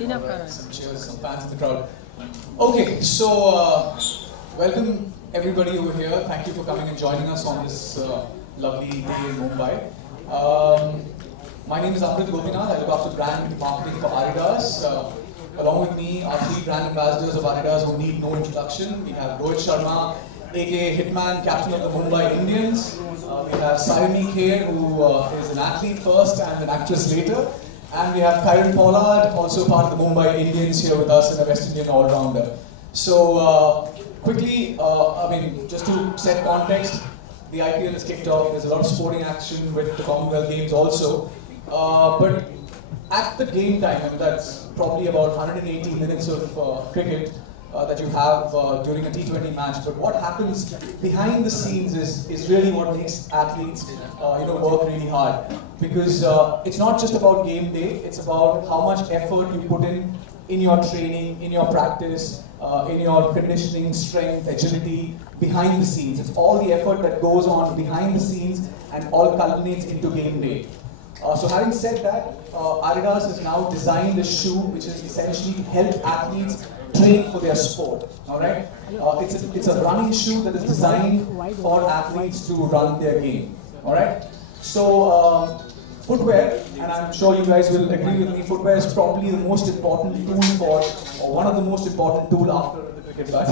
Some cheers, some fans in the crowd. Okay, so welcome everybody over here. Thank you for coming and joining us on this lovely day in Mumbai. My name is Arvind. I look after brand marketing for Adidas. Along with me are three brand ambassadors of Adidas who need no introduction. We have Rohit Sharma, aka Hitman, captain of the Mumbai Indians. We have Saiyami Kher, who is an athlete first and an actress later. And we have Kieron Pollard, also part of the Mumbai Indians, here with us and a West Indian all-rounder. So quickly, just to set context, the IPL is kicked off. There's a lot of sporting action with the Commonwealth Games also. But at the game time, and that's probably about 180 minutes of cricket that you have during a T20 match. But what happens behind the scenes is really what makes athletes work really hard. Because it's not just about game day, it's about how much effort you put in your training, in your practice, in your conditioning, strength, agility, behind the scenes. It's all the effort that goes on behind the scenes and all culminates into game day. So having said that, Adidas has now designed a shoe which is essentially to help athletes train for their sport. All right, it's a running shoe that is designed for athletes to run their game. All right, so footwear, and I'm sure you guys will agree with me, footwear is probably the most important tool or one of the most important tool after the cricket bat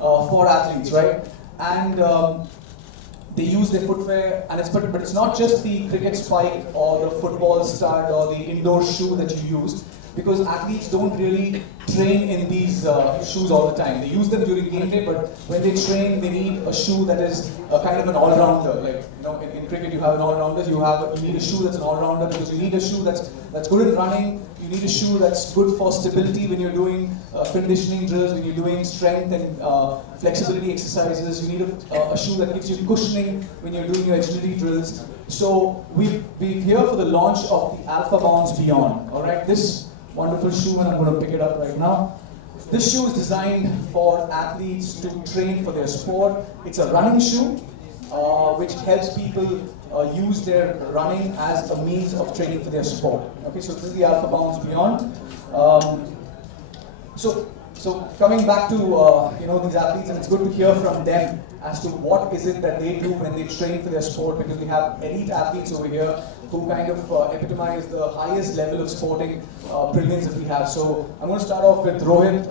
for athletes, right? And they use their footwear, and but it's not just the cricket spike or the football stud or the indoor shoe that you use, because athletes don't really train in these shoes all the time. They use them during game day, but when they train, they need a shoe that is kind of an all-rounder. Like in cricket, you have an all-rounder. You need a shoe that's an all-rounder because you need a shoe that's good at running. You need a shoe that's good for stability when you're doing conditioning drills, when you're doing strength and flexibility exercises. You need a shoe that gives you cushioning when you're doing your agility drills. So we're here for the launch of the AlphaBounce Beyond. All right, this wonderful shoe, and I'm going to pick it up right now. This shoe is designed for athletes to train for their sport. It's a running shoe, which helps people use their running as a means of training for their sport. Okay, so this is the AlphaBounce Beyond. So coming back to these athletes, and it's good to hear from them as to what is it that they do when they train for their sport, because we have elite athletes over here who kind of epitomize the highest level of sporting brilliance that we have. So I'm going to start off with Rohit.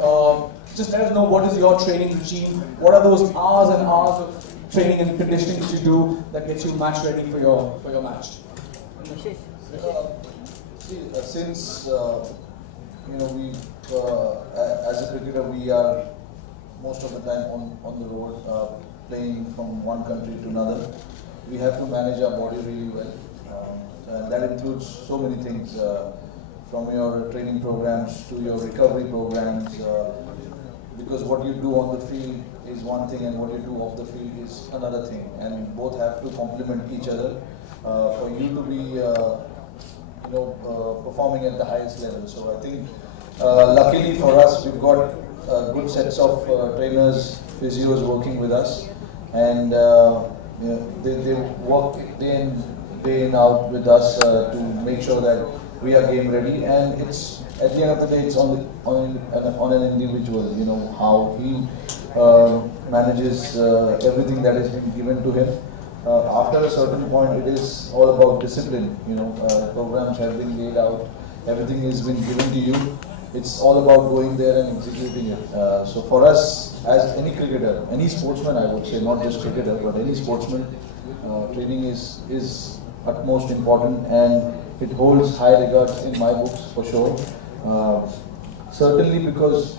Just let us know, what is your training regime? What are those hours and hours of training and conditioning that you do that gets you match ready for your match? Since we as a cricketer, we are most of the time on the road, playing from one country to another. We have to manage our body really well, and that includes so many things, from your training programs to your recovery programs, because what you do on the field is one thing and what you do off the field is another thing, and both have to complement each other for you to be performing at the highest level. So I think luckily for us, we've got good sets of trainers, physios working with us, and they work day in out with us to make sure that we are game ready. And it's at the end of the day, it's on an individual, how he manages everything that has been given to him. After a certain point, it is all about discipline. Programs have been laid out, everything has been given to you. It's all about going there and executing it. So for us, as any cricketer, any sportsman, I would say, not just cricketer, but any sportsman, training is utmost important, and it holds high regards in my books for sure. Certainly because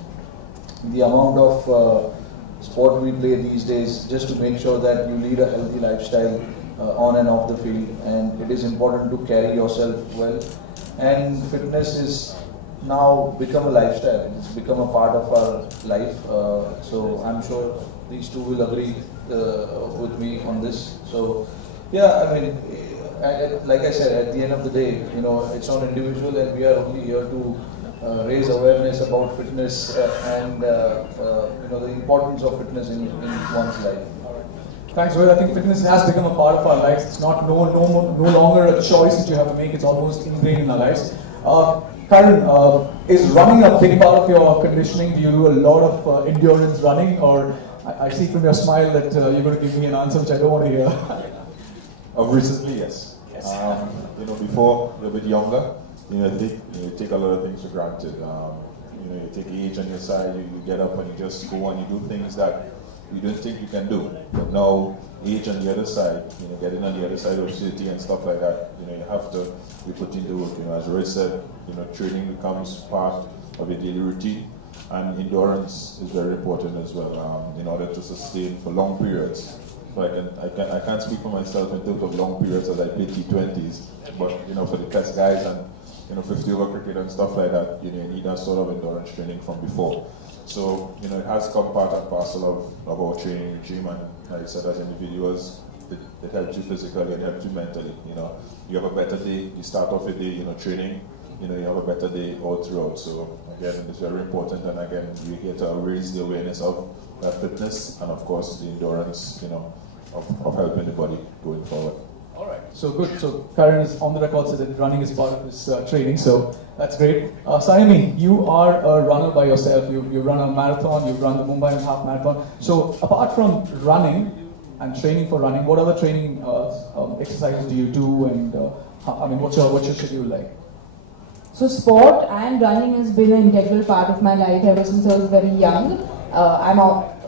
the amount of sport we play these days, just to make sure that you lead a healthy lifestyle on and off the field, and it is important to carry yourself well. And fitness is now become a lifestyle. It's become a part of our life. So I'm sure these two will agree with me on this. So yeah, like I said, at the end of the day, it's on individual, and we are only here to raise awareness about fitness and the importance of fitness in one's life. Thanks, Rohit. I think fitness has become a part of our lives. It's not no longer a choice that you have to make. It's almost ingrained in our lives. Karen, is running a big part of your conditioning? Do you do a lot of endurance running, or I see from your smile that you're going to give me an answer which I don't want to hear. Recently, yes. Yes. Before you're a bit younger, you take a lot of things for granted. You take age on your side, you get up and you just go and you do things that you don't think you can do. But now, age on the other side, getting on the other side of city and stuff like that, you have to be put into work. As Rohit said, training becomes part of your daily routine, and endurance is very important as well in order to sustain for long periods. So I can't speak for myself in terms of long periods as I play T20s, but for the test guys and 50 over cricket and stuff like that, you need that sort of endurance training from before. So, it has come part and parcel of our training regime, and like I said, as individuals, it helps you physically and it helps you mentally. You have a better day, you start off a day, training, you have a better day all throughout. So, again, it's very important, and again, we're here to raise the awareness of fitness and, of course, the endurance, of helping the body going forward. All right, so good. So Karen is on the record said that running is part of his training, so that's great. Saiyami, you are a runner by yourself. You run a marathon, you run the Mumbai half marathon. So apart from running and training for running, what other training exercises do you do, and what's your schedule like? So sport and running has been an integral part of my life ever since I was very young. I'm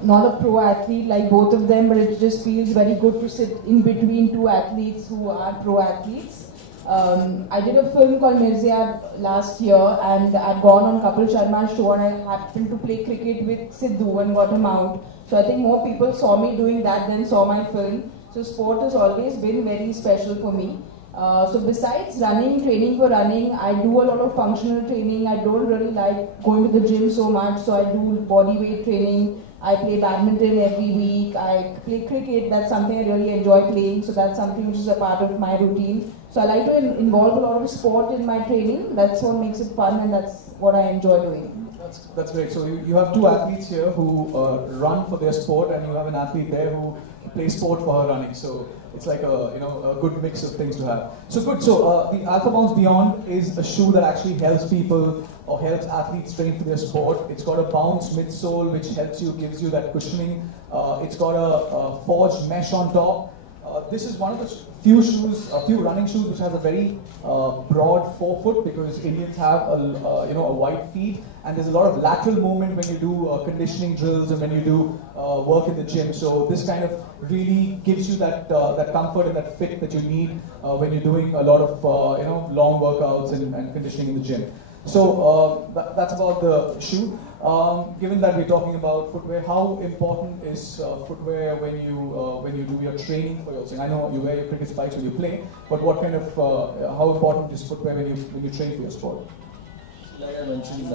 not a pro athlete like both of them, but it just feels very good to sit in between two athletes who are pro athletes. I did a film called Mirzayad last year, and I'd gone on Kapil Sharma's show, and I happened to play cricket with Sidhu and got him out. So I think more people saw me doing that than saw my film. So sport has always been very special for me. So besides running, training for running, I do a lot of functional training. I don't really like going to the gym so much, so I do body weight training. I play badminton every week. I play cricket. That's something I really enjoy playing. So that's something which is a part of my routine. So I like to involve a lot of sport in my training. That's what makes it fun, and that's what I enjoy doing. That's great. So you have two athletes here who run for their sport, and you have an athlete there who plays sport for her running. So it's like a good mix of things to have. So good. So the AlphaBounce Beyond is a shoe that actually helps people or helps athletes train for their sport. It's got a bounce midsole which helps you, gives you that cushioning. It's got a forged mesh on top. This is one of the few running shoes which has a very broad forefoot, because Indians have a wide feet, and there's a lot of lateral movement when you do conditioning drills and when you do work in the gym. So this kind of really gives you that comfort and that fit that you need when you're doing a lot of long workouts and conditioning in the gym. So that's about the shoe. Given that we're talking about footwear, how important is footwear when you do your training for your thing? I know you wear your cricket spikes when you play, but what kind of how important is footwear when you train for your sport? Like I mentioned,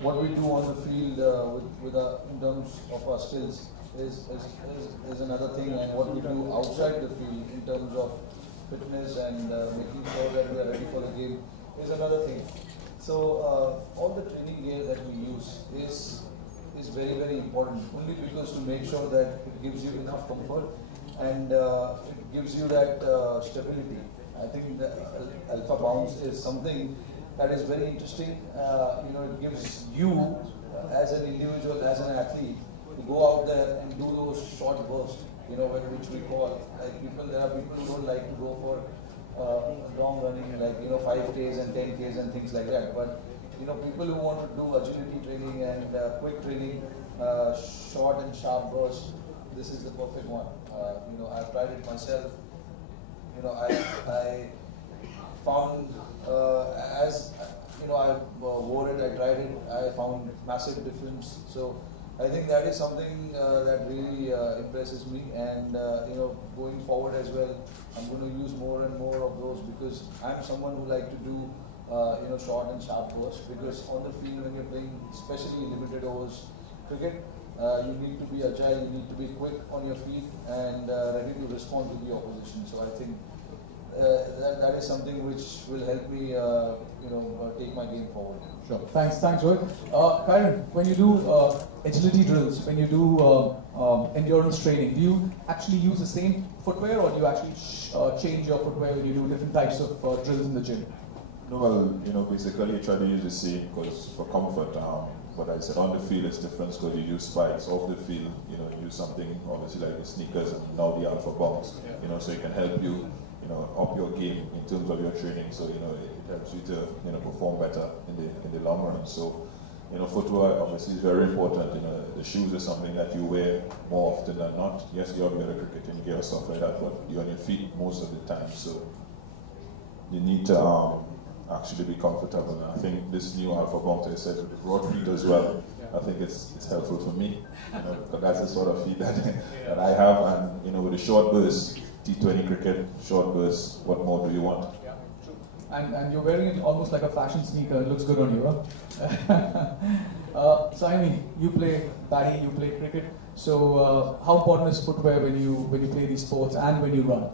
what we do on the field in terms of our skills is another thing, and what we do outside the field in terms of fitness and making sure that we are ready for the game is another thing. So all the training gear that we use is very, very important, only because to make sure that it gives you enough comfort and it gives you that stability. I think the AlphaBounce is something that is very interesting. It gives you as an individual, as an athlete, to go out there and do those short bursts, which we call, like there are people who don't like to go for long running, like 5Ks and 10Ks and things like that. But people who want to do agility training and quick training, short and sharp bursts, this is the perfect one. I've tried it myself. I found as I wore it, I tried it, I found massive difference. So I think that is something that really impresses me, and going forward as well, I'm going to use more and more of those, because I'm someone who like to do short and sharp bursts, because on the field when you're playing, especially limited overs cricket, you need to be agile, you need to be quick on your feet and ready to respond to the opposition. So I think that is something which will help me take my game forward. Sure. Thanks, Rohit. Karen, when you do agility drills, when you do endurance training, do you actually use the same footwear, or do you actually change your footwear when you do different types of drills in the gym? No, well, basically you try to use the same because for comfort. But I said on the field it's different because you use spikes. Off the field, you use something obviously like the sneakers and now the AlphaBounce. So it can help you, up your game in terms of your training. So it helps you to perform better in the long run. So footwear obviously is very important. The shoes is something that you wear more often than not. Yes, you have your cricketing gear stuff like that, but you're on your feet most of the time. So you need to actually be comfortable. And I think this new AlphaBounce, I said, with the broad feet as well, I think it's helpful for me. Because that's the sort of feet that, that I have. And with the short burst, T20 cricket, short burst, what more do you want? Yeah, true. And you're wearing it almost like a fashion sneaker. It looks good on you, huh? Saiyami, you play batting, you play cricket. So how important is footwear when you play these sports and when you run?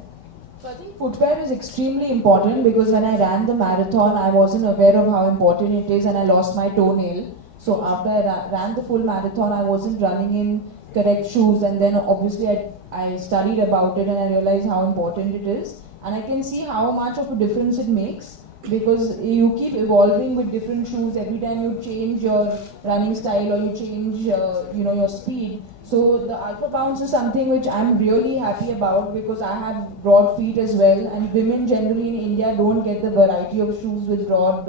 So I think footwear is extremely important because when I ran the marathon, I wasn't aware of how important it is and I lost my toenail. So after I ran the full marathon, I wasn't running in correct shoes, and then obviously I studied about it and I realized how important it is. And I can see how much of a difference it makes because you keep evolving with different shoes every time you change your running style or you change your speed. So the AlphaBounce is something which I'm really happy about because I have broad feet as well, and women generally in India don't get the variety of shoes with broad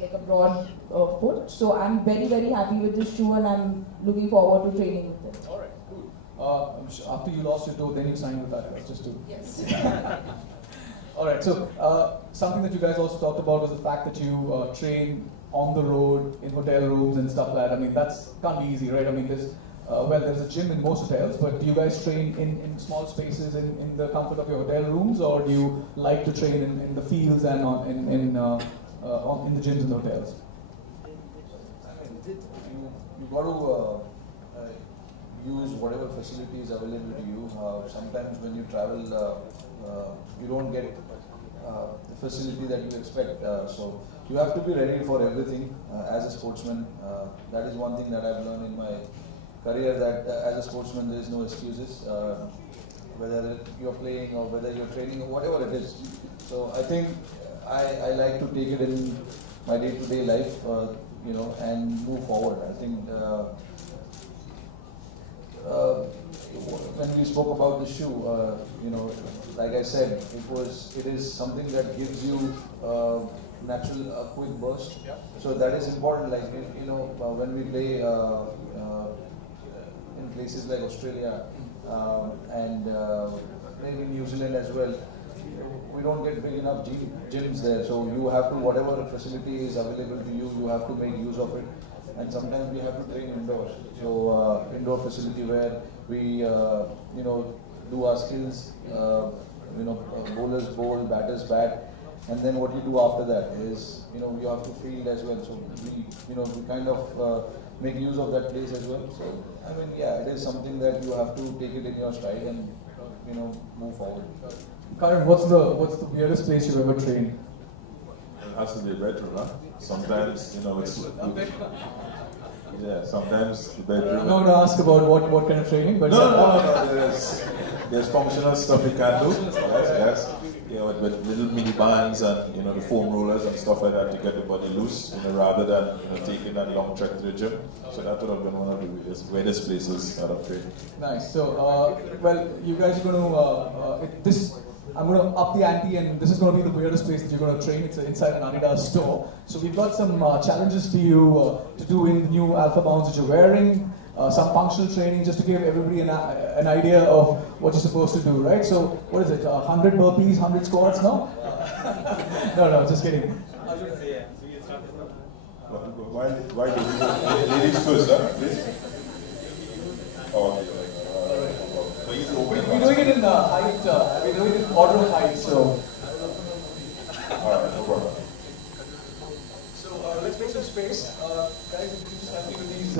like a broad foot. So I'm very, very happy with this shoe and I'm looking forward to training with it. Alright, cool. After you lost your toe, then you signed with Adidas, just to... Yes. Alright, so something that you guys also talked about was the fact that you train on the road, in hotel rooms and stuff like that. I mean, that's can't be easy, right? I mean, there's a gym in most hotels, but do you guys train in small spaces in the comfort of your hotel rooms, or do you like to train in the fields and in the gyms in the hotels? You got to use whatever facility is available to you. Sometimes when you travel, you don't get the facility that you expect. So you have to be ready for everything as a sportsman. That is one thing that I've learned in my career, that as a sportsman there is no excuses. Whether you're playing or whether you're training or whatever it is. So I think I like to take it in my day-to-day life, and move forward. I think when we spoke about the shoe, like I said, it is something that gives you natural quick burst. Yeah. So that is important. Like when we play in places like Australia and maybe New Zealand as well, we don't get big enough gyms there. So you have to, whatever facility is available to you, you have to make use of it. And sometimes we have to train indoors. So indoor facility where we do our skills, bowlers bowl, batters bat, and then what you do after that is you have to field as well. So we kind of make use of that place as well. So I mean, yeah, it is something that you have to take it in your stride and move forward. Kieron, what's the weirdest place you've ever trained? It has to be a bedroom, huh? Sometimes, it's... Yeah, sometimes the bedroom... I'm not going to ask about what kind of training, but... No. There's functional stuff you can do. Yes. With little mini bands and, the foam rollers and stuff like that to get the body loose, rather than, taking that long trek to the gym. So that would have been one of the weirdest places that I've trained. Nice. So, well, you guys are going to... I'm going to up the ante, and this is going to be the weirdest place that you're going to train. It's inside an Adidas store. So we've got some challenges for you to do in the new AlphaBounce that you're wearing, some functional training, just to give everybody an idea of what you're supposed to do, right? So what is it, 100 burpees, 100 squats, no? No, just kidding. Why do we ladies first, huh? Please? Oh, okay. We're doing it in height, we're doing it in order of height, so... Alright, no problem. So let's make some space. Guys, if you just help me with these...